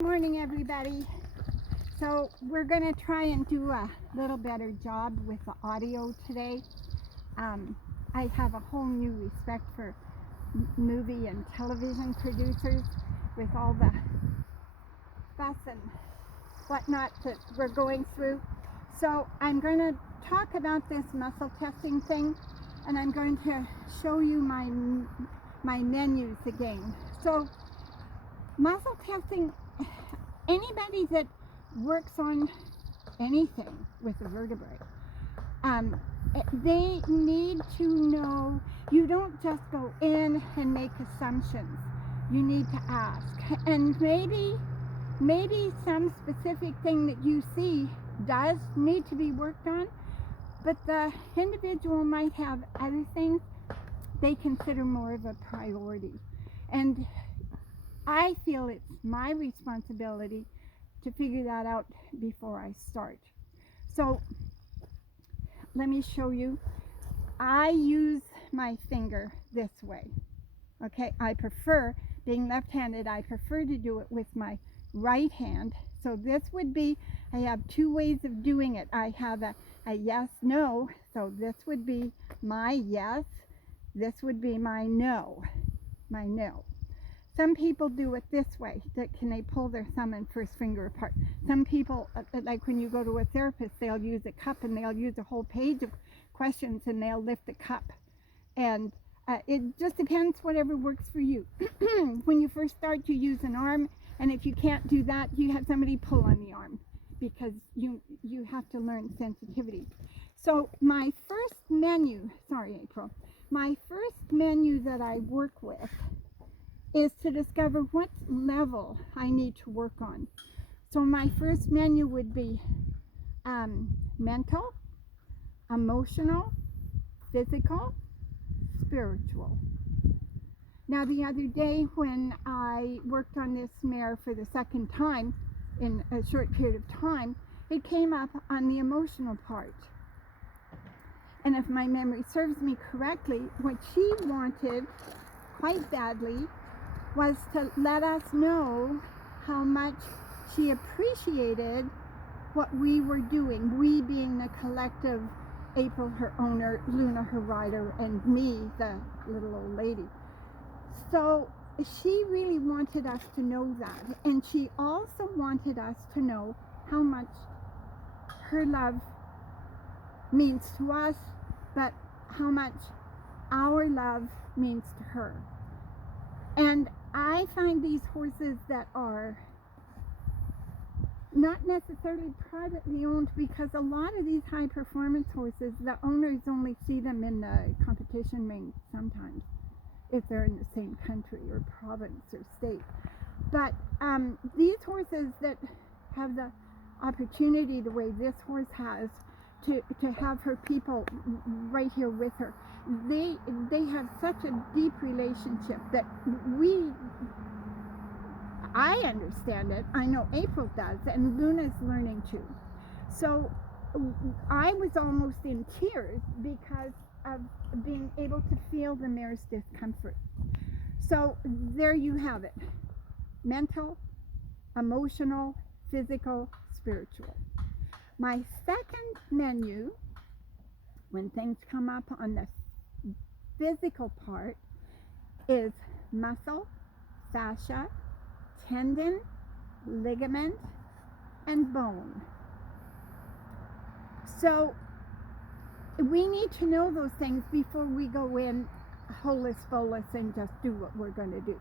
Morning, everybody. So we're going to try and do a little better job with the audio today. I have a whole new respect for movie and television producers with all the fuss and whatnot that we're going through. So I'm going to talk about this muscle testing thing, and I'm going to show you my menus again. So muscle testing, anybody that works on anything with a vertebrae, they need to know. You don't just go in and make assumptions. You need to ask, and maybe some specific thing that you see does need to be worked on, but the individual might have other things they consider more of a priority. And I feel it's my responsibility to figure that out before I start. So let me show you. I use my finger this way. Okay, I prefer, being left-handed, I prefer to do it with my right hand. So this would be, I have two ways of doing it. I have a yes, no. So this would be my yes. This would be my no. My no. Some people do it this way. Can they pull their thumb and first finger apart? Some people, like when you go to a therapist, they'll use a cup and they'll use a whole page of questions and they'll lift the cup. And it just depends whatever works for you. When you first start, you use an arm, and if you can't do that, you have somebody pull on the arm because you have to learn sensitivity. So my first menu, sorry April, my first menu that I work with is to discover what level I need to work on. So my first menu would be mental, emotional, physical, spiritual. Now the other day when I worked on this mare for the second time in a short period of time, it came up on the emotional part. And if my memory serves me correctly, what she wanted quite badly was to let us know how much she appreciated what we were doing, we being the collective, April her owner, Luna her rider, and me, the little old lady. So she really wanted us to know that, and she also wanted us to know how much her love means to us, but how much our love means to her. And I find these horses that are not necessarily privately owned, because a lot of these high performance horses, the owners only see them in the competition ring sometimes, if they're in the same country or province or state. But these horses that have the opportunity the way this horse has to have her people right here with her, they have such a deep relationship that I understand it. I know April does, and Luna's learning too. So I was almost in tears because of being able to feel the mare's discomfort. So there you have it. Mental, emotional, physical, spiritual. My second menu, when things come up on the physical part, is muscle, fascia, tendon, ligament, and bone. So we need to know those things before we go in holus bolus and just do what we're going to do.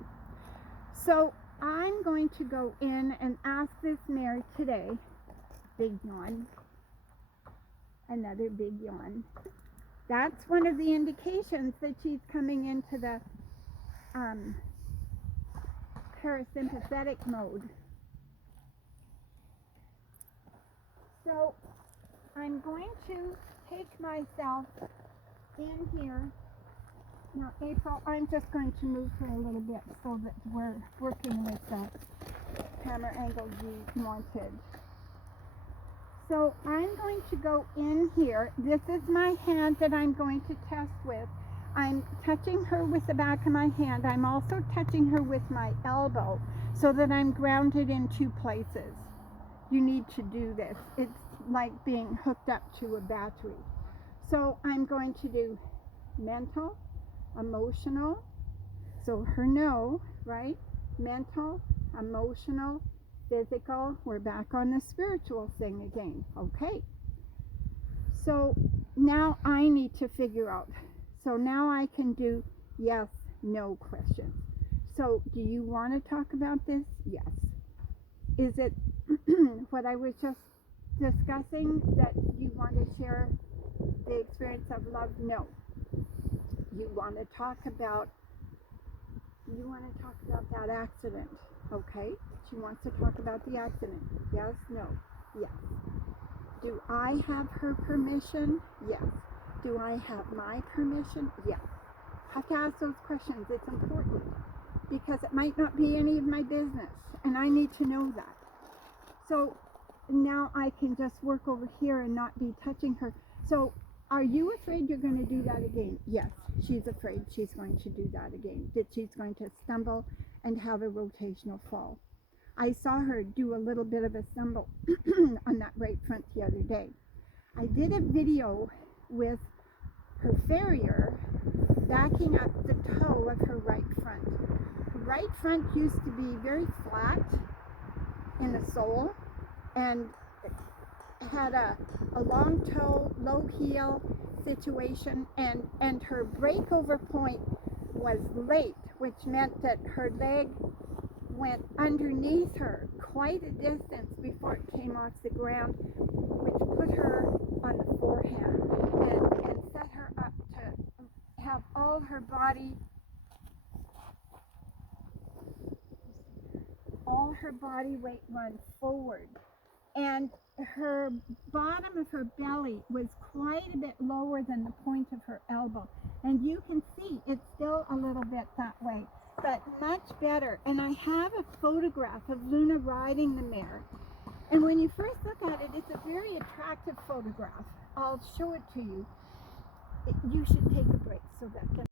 So I'm going to go in and ask this mare today, big yawn, another big yawn. That's one of the indications that she's coming into the parasympathetic mode. So I'm going to take myself in here. Now April, I'm just going to move her a little bit so that we're working with the camera angle you wanted. So I'm going to go in here. This is my hand that I'm going to test with. I'm touching her with the back of my hand. I'm also touching her with my elbow. so that I'm grounded in two places. You need to do this. It's like being hooked up to a battery. So I'm going to do mental, emotional, so her no, right? Mental, emotional, physical. We're back on the spiritual thing again. Okay. So now I need to figure out. So now I can do yes, no questions. So do you want to talk about this? Yes. Is it what I was just discussing that you want to share the experience of love? No. You want to talk about that accident. Okay. She wants to talk about the accident. Yes, no. Yes. Do I have her permission? Yes. Do I have my permission? Yes. Have to ask those questions. It's important because it might not be any of my business and I need to know that. So now I can just work over here and not be touching her. So are you afraid you're going to do that again? Yes, she's afraid she's going to do that again, that she's going to stumble and have a rotational fall. I saw her do a little bit of a stumble on that right front the other day. I did a video with her farrier backing up the toe of her right front. Her right front used to be very flat in the sole and had a long toe, low heel situation, and her breakover point was late, which meant that her leg went underneath her quite a distance before it came off the ground, which put her on the forehand and set her up to have all her body weight run forward. And her bottom of her belly was quite a bit lower than the point of her elbow. And you can see it's still a little bit that way, but much better. And I have a photograph of Luna riding the mare. And when you first look at it, it's a very attractive photograph. I'll show it to you. You should take a break so that